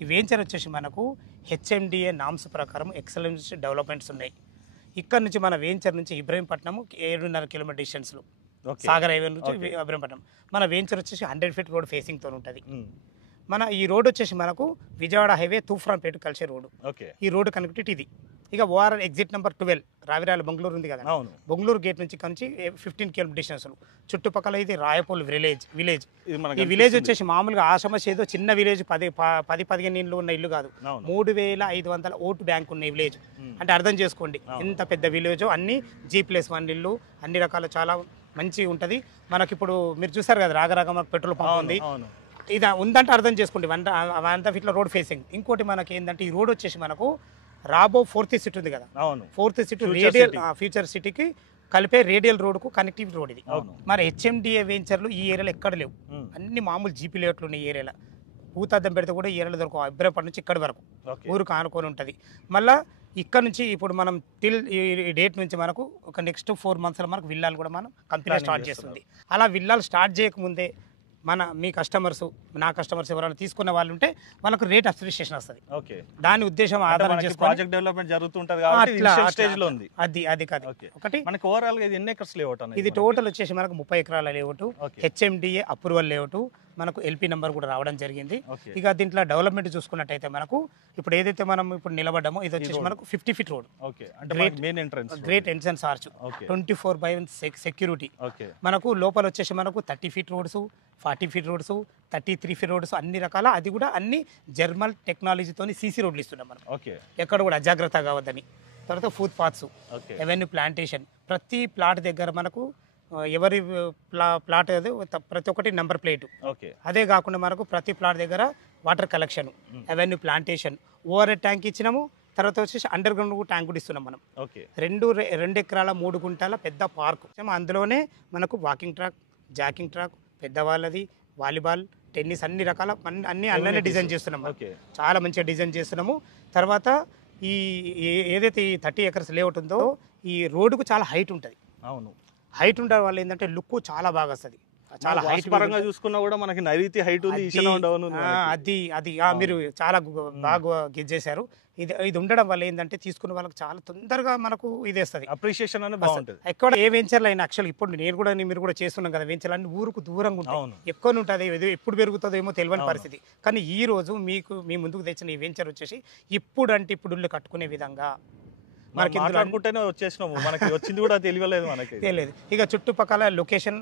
ఈ వెంచర్ వచ్చేసి మనకు హెచ్ఎండిఏ నామ్స్ ప్రకారం ఎక్సలెన్స్ డెవలప్మెంట్స్ ఉన్నాయి. ఇక్కడ నుంచి మన వెంచర్ నుంచి ఇబ్రహీంపట్నం 7.5 కిలోమీటర్ డిస్టెన్స్లో సాగర్ హైవే నుంచి ఇబ్రహీంపట్నం. మన వెంచర్ వచ్చేసి 100 ఫీట్ రోడ్ ఫేసింగ్తో ఉంటుంది. మన ఈ రోడ్ వచ్చేసి మనకు విజయవాడ హైవే తూఫ్రాన్పేట కలిసే రోడ్డు. ఈ రోడ్డు కనెక్టివిటీ ఇది. ఇక ORR exit number 12 Ravirala Bengaluru ఉంది కదా, బెంగళూరు గేట్ నుంచి 15 కిలోమీటర్ డిస్టెన్స్. చుట్టుపక్కల ఇది రాయపూల్ విలేజ్. ఈ విలేజ్ వచ్చేసి మామూలుగా ఆ సమస్య ఏదో చిన్న విలేజ్ 10-15 ఇళ్ళు ఉన్న ఇల్లు కాదు, 3500 ఓటు బ్యాంక్ ఉన్న విలేజ్. అంటే అర్థం చేసుకోండి ఎంత పెద్ద విలేజ్. అన్ని G+1 ఇల్లు, అన్ని రకాల చాలా మంచిగా ఉంటుంది. మనకి ఇప్పుడు మీరు చూసారు కదా రాగరాగ మనకు పెట్రోల్ పంప్ ఉంది. ఇది ఉందంటే అర్థం చేసుకోండి 100 ఫీట్ల రోడ్ ఫేసింగ్. ఇంకోటి మనకి ఏంటంటే ఈ రోడ్ వచ్చేసి మనకు రాబో 4th సిటీ ఉంది కదా, 4th సిటీ రేడియల్ ఫ్యూచర్ సిటీకి కలిపే రేడియల్ రోడ్కు కనెక్టివిటీ రోడ్ ఇది. మరి హెచ్ఎండిఏ వెంచర్లు ఈ ఏరియాలో ఎక్కడ లేవు, అన్ని మామూలు జీపీ లేఅవుట్లు ఉన్నాయి ఈ ఏరియాలో. భూతాద్దం పెడితే కూడా ఈ ఏరియాలో దొరకవు. ఇబ్రహీంపట్నం నుంచి ఇక్కడి వరకు ఊరికి ఆనుకొని ఉంటుంది. మళ్ళీ ఇక్కడ నుంచి ఇప్పుడు మనం టిల్ ఈ డేట్ నుంచి మనకు ఒక నెక్స్ట్ 4 మంత్స్లో మనకు విల్లాలు కూడా మనం కంపెనీ స్టార్ట్ చేస్తుంది. అలా విల్లాలు స్టార్ట్ చేయకముందే మీ కస్టమర్స్, నా కస్టమర్స్ ఎవరైనా తీసుకున్న వాళ్ళు ఉంటే వాళ్ళకు రేట్ అప్రిషియేషన్ వస్తుంది. దాని ఉద్దేశం ఆధారం చేసుకొని ప్రాజెక్ట్ డెవలప్మెంట్ జరుగుతుంటది కాబట్టి స్టేజ్ లో ఉంది. అది కాదు. ఒకటి మనకి ఓవరాల్ గా ఇది ఎన్ని ఎకర్స్ లేఅవుట్ అన్నది? ఇది టోటల్ వచ్చేసి మనకు 30 ఎకరాల లేఅవుట్, హెచ్ఎండిఏ అప్రూవల్ లేఅవుట్. మనకు ఎల్పీ నెంబర్ కూడా రావడం జరిగింది. ఇక దీంట్లో డెవలప్మెంట్ చూసుకున్నట్టయితే మనకు ఇప్పుడు ఏదైతే మనం ఇప్పుడు నిలబడ్డామో ఇది వచ్చేసి మనకు 50 feet road, great entrance arch, 24/7 security. మనకు లోపల వచ్చేసి మనకు 30 feet roads, 40 feet roads, 33 feet roads, అన్ని రకాల, అది కూడా అన్ని జర్మల్ టెక్నాలజీతో సీసీ రోడ్లు ఇస్తున్నాం మనం, ఎక్కడ కూడా అజాగ్రత్త కావద్దని. తర్వాత ఫుట్ పాత్స్, ఎవెన్యూ ప్లాంటేషన్, ప్రతి ప్లాట్ దగ్గర మనకు ఎవరి ప్లాట్ ప్రతి ఒక్కటి నెంబర్ ప్లేట్. అదే కాకుండా మనకు ప్రతి ప్లాట్ దగ్గర water collection, avenue plantation, over head tank ఇచ్చినాము. తర్వాత వచ్చేసి అండర్ గ్రౌండ్ ట్యాంక్ కూడా ఇస్తున్నాం మనం. 2 ఎకరాల 3 గుంటల పెద్ద పార్క్. అందులోనే మనకు వాకింగ్ ట్రాక్, జాకింగ్ ట్రాక్, పెద్దవాళ్ళది, వాలీబాల్, టెన్నిస్, అన్ని రకాల అన్నీ డిజైన్ చేస్తున్నాం. చాలా మంచిగా డిజైన్ చేస్తున్నాము. తర్వాత ఈ ఏదైతే ఈ 30 ఎకర్స్ లేఅవుట్ ఉందో ఈ రోడ్డుకు చాలా హైట్ ఉంటుంది. హైట్ ఉండడం వల్ల ఏంటంటే లుక్ చాలా బాగా వస్తుంది. చాలా హైట్ పరంగా చూసుకున్నా కూడా మనకి నైరుతి హైట్ ఉంది, అది మీరు చాలా బాగా గెస్ చేశారు. ఇది ఉండడం వల్ల ఏంటంటే తీసుకున్న వాళ్ళకి చాలా తొందరగా మనకు ఇది వస్తుంది, అప్రిషియేషన్ అనేది బాగుంటుంది. ఎక్కడ ఏ వెంచర్లు అయినా యాక్చువల్ ఇప్పుడు నేను కూడా మీరు కూడా చేస్తున్నాం కదా, వెంచర్లు అన్ని ఊరుకు దూరంగా ఉంటాయి, ఎక్కువ ఉంటుంది, ఎప్పుడు పెరుగుతుందో ఏమో తెలియని పరిస్థితి. కానీ ఈ రోజు మీ ముందుకు తెచ్చిన ఈ వెంచర్ వచ్చేసి ఇప్పుడు ఇల్లు కట్టుకునే విధంగా మనకి వచ్చేసినాము, మనకి వచ్చింది కూడా తెలియలేదు. ఇక చుట్టుపక్కల లొకేషన్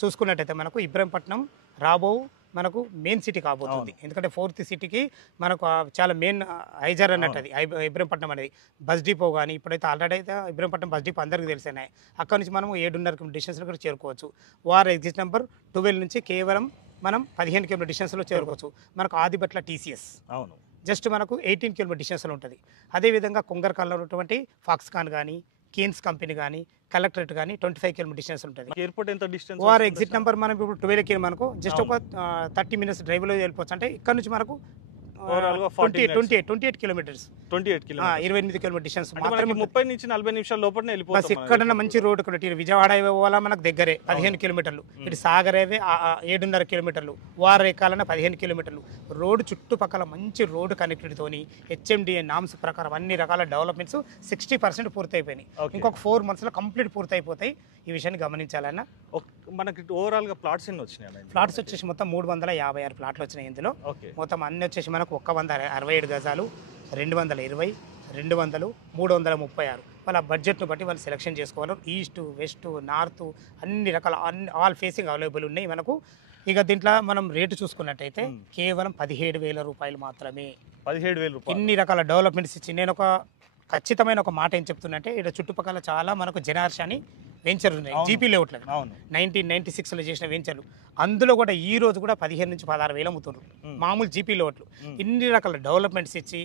చూసుకున్నట్టయితే మనకు ఇబ్రహీంపట్నం రాబో మనకు మెయిన్ సిటీ కాబోతుంది. ఎందుకంటే 4th సిటీకి మనకు చాలా మెయిన్ హైజర్ అన్నట్టు అది ఇబ్రహీంపట్నం అనేది. బస్ డిపో కానీ ఇప్పుడైతే ఆల్రెడీ అయితే ఇబ్రహీంపట్నం బస్ డిపో అందరికీ తెలిసినాయి. అక్కడ నుంచి మనం 7.5 కిలోమీటర్ డిస్టెన్స్లో కూడా చేరుకోవచ్చు. ఎగ్జిట్ నెంబర్ 12 నుంచి కేవలం మనం 15 కిలోమీటర్ డిస్టెన్స్లో చేరుకోవచ్చు. మనకు ఆదిబట్ల TCS జస్ట్ మనకు 18 కిలోమీటర్ డిస్టెన్స్లో ఉంటుంది. అదేవిధంగా కొంగర్కాల్లో ఉన్నటువంటి ఫాక్స్కాన్ కానీ, కేన్స్ కంపెనీ కానీ, కలెక్టరేట్ కానీ 25 కిలోమీటర్ డిస్టెన్స్ ఉంటుంది. ఎయిర్పోర్ట్ ఎంత డిస్టెన్స్? ఎగ్జిట్ నెంబర్ మనం ఇప్పుడు 12 మనకు జస్ట్ ఒక 30 మినిట్స్ డ్రైవ్లో వెళ్ళిపోవచ్చు. అంటే ఇక్కడ నుంచి మనకు 28 కిలోమీటర్స్, 28 కిలోమీటర్ డిస్టెన్స్ మాత్రమే. 30 నుంచి 40 నిమిషాల లోపల వెళ్ళిపోవచ్చు. ఎక్కడన్నా మంచి రోడ్ ఒకటి విజయవాడ హైవే పోవాలా మనకు దగ్గరే 15 కిలోమీటర్లు, ఇటు సాగర్ హైవే 7.5 కిలోమీటర్లు, ఎక్కాలన్నా 15 కిలోమీటర్లు. రోడ్డు చుట్టుపక్కల మంచి రోడ్డు కనెక్టివిటీతోని హెచ్ఎండిఏ నామ్స్ ప్రకారం అన్ని రకాల డెవలప్మెంట్స్ 60% పూర్తయిపోయినాయి. ఇంకొక 4 మంత్స్లో కంప్లీట్ పూర్తయిపోతాయి. ఈ విషయాన్ని గమనించాలన్నా. మనకి ఓవరాల్ గా ప్లాట్స్ ఎన్ని వచ్చినాయి? ప్లాట్స్ వచ్చేసి మొత్తం 356 ప్లాట్లు వచ్చినాయి. ఇందులో మొత్తం అన్ని వచ్చేసి మనకు 167 గజాలు, 220, 200, 336. వాళ్ళ బడ్జెట్ను బట్టి వాళ్ళు సెలెక్షన్ చేసుకోవాలి. ఈస్ట్, వెస్ట్, నార్త్ అన్ని రకాల ఆల్ ఫేసింగ్ అవైలబుల్ ఉన్నాయి మనకు. ఇక దీంట్లో మనం రేటు చూసుకున్నట్టయితే కేవలం 17,000 రూపాయలు మాత్రమే. 17,000 రూపాయలు ఇన్ని రకాల డెవలప్మెంట్స్ ఇచ్చి నేను ఖచ్చితమైన ఒక మాట ఏం చెప్తున్నంటే ఇక్కడ చుట్టుపక్కల చాలా మనకు జనార్ష్ అని వెంచర్ ఉన్నాయి, జీపీ లేఅవుట్లు 1996లో చేసిన వెంచర్లు. అందులో కూడా ఈ రోజు కూడా 15 నుంచి 16,000 అమ్ముతున్నారు మామూలు జీపీ లేఅవుట్లు. ఇన్ని రకాల డెవలప్మెంట్స్ ఇచ్చి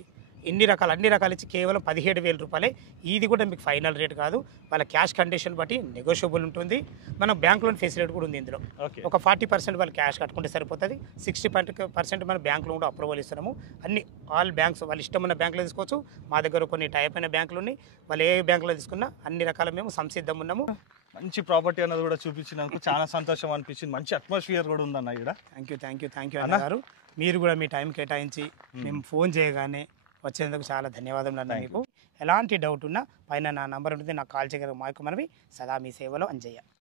అన్ని రకాలు ఇచ్చి కేవలం 17,000 రూపాయలే. ఇది కూడా మీకు ఫైనల్ రేట్ కాదు, వాళ్ళ క్యాష్ కండిషన్ బట్టి నెగోషియబుల్ ఉంటుంది. మనం బ్యాంక్ లోన్ ఫెసిలిటీ కూడా ఉంది ఇందులో. ఒక 40% వాళ్ళు క్యాష్ కట్టుకుంటే సరిపోతుంది, 60% మనం బ్యాంక్ లోన్ కూడా అప్రూవల్ ఇస్తున్నాము. అన్ని ఆల్ బ్యాంక్స్ వాళ్ళు ఇష్టమైన బ్యాంకులో తీసుకోవచ్చు. మా దగ్గర కొన్ని టైప్ అయిన బ్యాంకులు ఉన్నాయి, వాళ్ళు ఏ బ్యాంకులో తీసుకున్నా అన్ని రకాల మేము సంసిద్ధం ఉన్నాము. మంచి ప్రాపర్టీ అన్నది కూడా చూపించినందుకు చాలా సంతోషం అనిపించింది. మంచి అట్మాస్ఫియర్ కూడా ఉందన్న ఇక్కడ. థ్యాంక్ యూ అన్న గారు. మీరు కూడా మీ టైం కేటాయించి మేము ఫోన్ చేయగానే వచ్చేందుకు చాలా ధన్యవాదములు అన్న మీకు. ఎలాంటి డౌట్ ఉన్నా పైన నా నంబర్ ఉంటుంది, నాకు కాల్ చేయగలరు. మాకు మనవి సదా మీ సేవలో అంజయ్య.